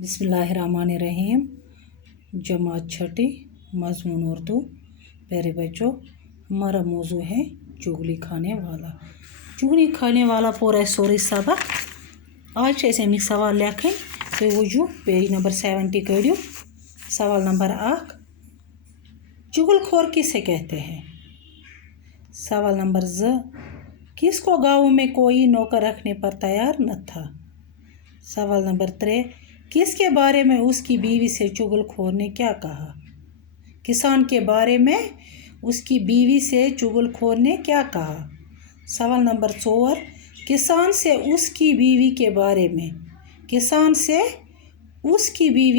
बिस्मिल्लाहिर्रहमानिर्रहीम। जमात छठी, मज़मून उर्दू। प्यारे बच्चों, हमारा मौजू है चुगली खाने वाला। चुगली खाने वाला पूरा सोरी सबक। आज अमिक सवाल लेखन। तुम वुजू पेज नंबर 70 कड़ियो। सवाल नंबर 1, चुगलखोर किसे कहते हैं? सवाल नंबर 2, किसको गाँव में कोई नौकर रखने पर तैयार न था? सवाल नंबर 3, किसके बारे में उसकी बीवी से चुगलखोर ने क्या कहा? किसान के बारे में उसकी बीवी से चुगलखोर ने क्या कहा? सवाल नंबर 4, किसान से उसकी बीवी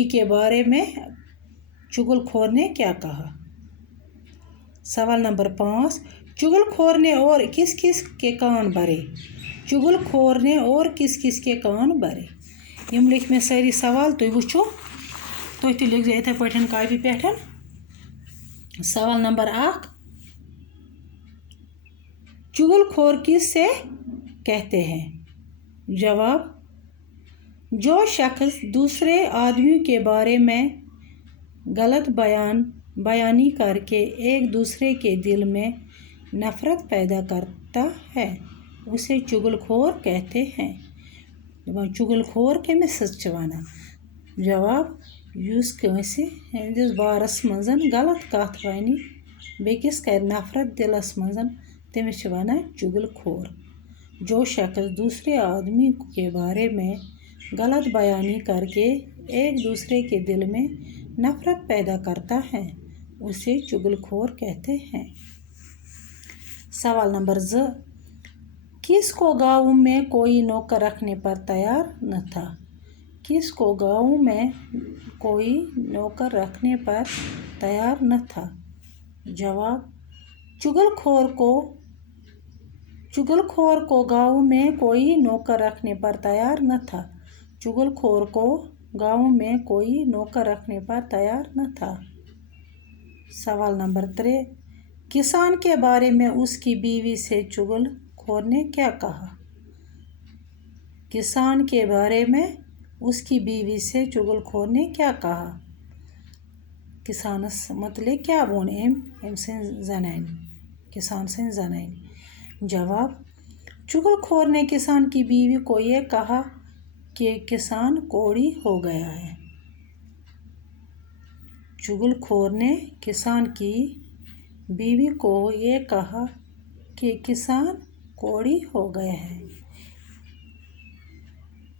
के बारे में चुगलखोर ने क्या कहा? सवाल नंबर 5, चुगलखोर ने और किस किस के कान भरे? चुगलखोर ने और किस किस के कान भरे? यम लिख में सारी सवाल तुम वुचो। तुम तो लिख इथे पठन कापी पेठन। सवाल नंबर 1, चुगलखोर किससे कहते हैं? जवाब, जो शख्स दूसरे आदमी के बारे में गलत बयानी करके एक दूसरे के दिल में नफरत पैदा करता है उसे चुगलखोर कहते हैं। चुगलखोर केमिस सच वनान? जवाब, युस कंसे हंदिस बारस मजन गलत कथ वनी बेकिस कर नफरत दिलस मजन तमिस वनान चुगलखोर। जो शख्स दूसरे आदमी के बारे में गलत बयानी करके एक दूसरे के दिल में नफरत पैदा करता है उसे चुगलखोर कहते हैं। सवाल नंबर 2, किसको गाँव में कोई नौकर रखने पर तैयार न था? किसको गाँव में कोई नौकर रखने पर तैयार न था? जवाब, चुगलखोर को गाँव में कोई नौकर रखने पर तैयार न था। चुगलखोर को गाँव में कोई नौकर रखने पर तैयार न था। सवाल नंबर 3, किसान के बारे में उसकी बीवी से चुगलखोर ने क्या कहा? किसान के बारे में उसकी बीवी से चुगलखोर ने क्या कहा? किसानस मतलब क्या वोन एम सिन जनान, किसान सिन जनान। जवाब, चुगलखोर ने किसान की बीवी को ये कहा कि किसान कोड़ी हो गया है। चुगलखोर ने किसान की बीवी को ये कहा कि किसान कोड़ी हो गया है।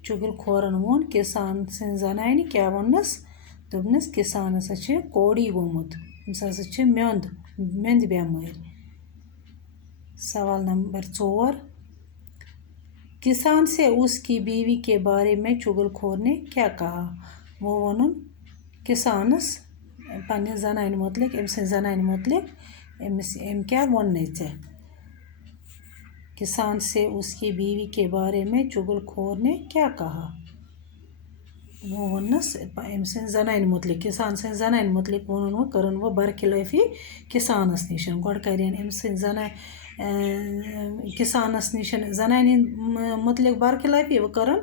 चुगलखोरन वोन किसान सिन जनान क्या वनस दोपनस किसान हसा कोड़ी गोमुत, अम्स हसा मेंद बेमार। सवाल नंबर 4, किसान से उसकी बीवी के बारे में चुगलखोर ने क्या कहा? वो वनुन किसानस पन्ने जनान मुतलिक अम्स जनान मुतलिक एम क्या वोन चे। किसान से उसकी बीवी के बारे में चुगलखोर ने क्या कहा? वो वनस अम्स जनान मुतलिक किसान से जनान मुतलिक वन वो करन वो बरखिलाफी किसानस निशन गोड करें अम्स जना किसानस निशन जनान मुतलिक बरखिलाफी वो करन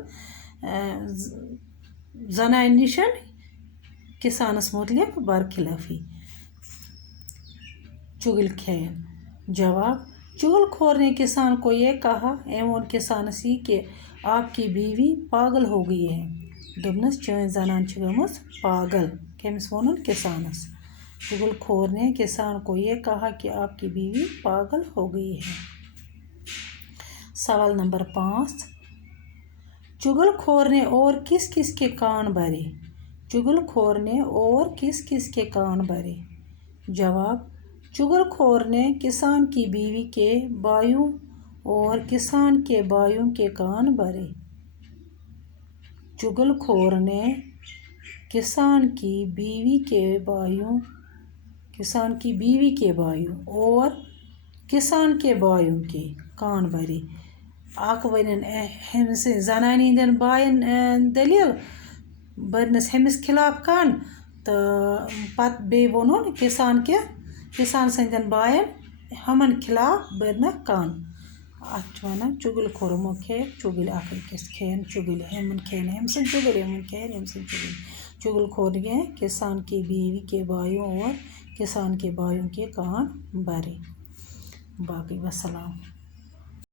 जनान निशन किसानस मुतलिक बरखिलाफी चुगल खेन। जवाब, चुगलखोर ने किसान को ये कहा एवं किसानस ही कि आपकी बीवी पागल हो गई है। दोपनस चन जनान गमस पागल केमिस वोन किसानस। चुगलखोर ने किसान को ये कहा कि आपकी बीवी पागल हो गई है। सवाल नंबर 5, चुगलखोर ने और किस किस के कान भरे? चुगलखोर ने और किस किस के कान भरे? जवाब, चुगलखोर ने किसान की बीवी के भाइयों और किसान के भाइयों के कान भरे। चुगलखोर ने किसान की बीवी के भाइयों और किसान के भाइयों के कान भरे। आक वनन हेमिस जनान हंदन बायन दलील बरनस हेमिस खिलाफ कान तो पत बे वोन किसान संदन बायन हमन खिलाफ बरन कान। اَتھ چھِ وَنان چُگل کھوٚرمو کھیٚیَکھ چُگٕلۍ اَکھ أکِس کھیٚیَن چُگٕلۍ ہُمَن کھیٚیَن ہُمہِ سٕنٛدۍ چُگٕلۍ یِمَن کھیٚیَن یِم سٕنٛدۍ چُگٕلۍ چُگل کھونے ہیں کسان کی بیوی کے بھائیوں اور کسان کے بھائیوں کے کان بھرے باقی وسلام.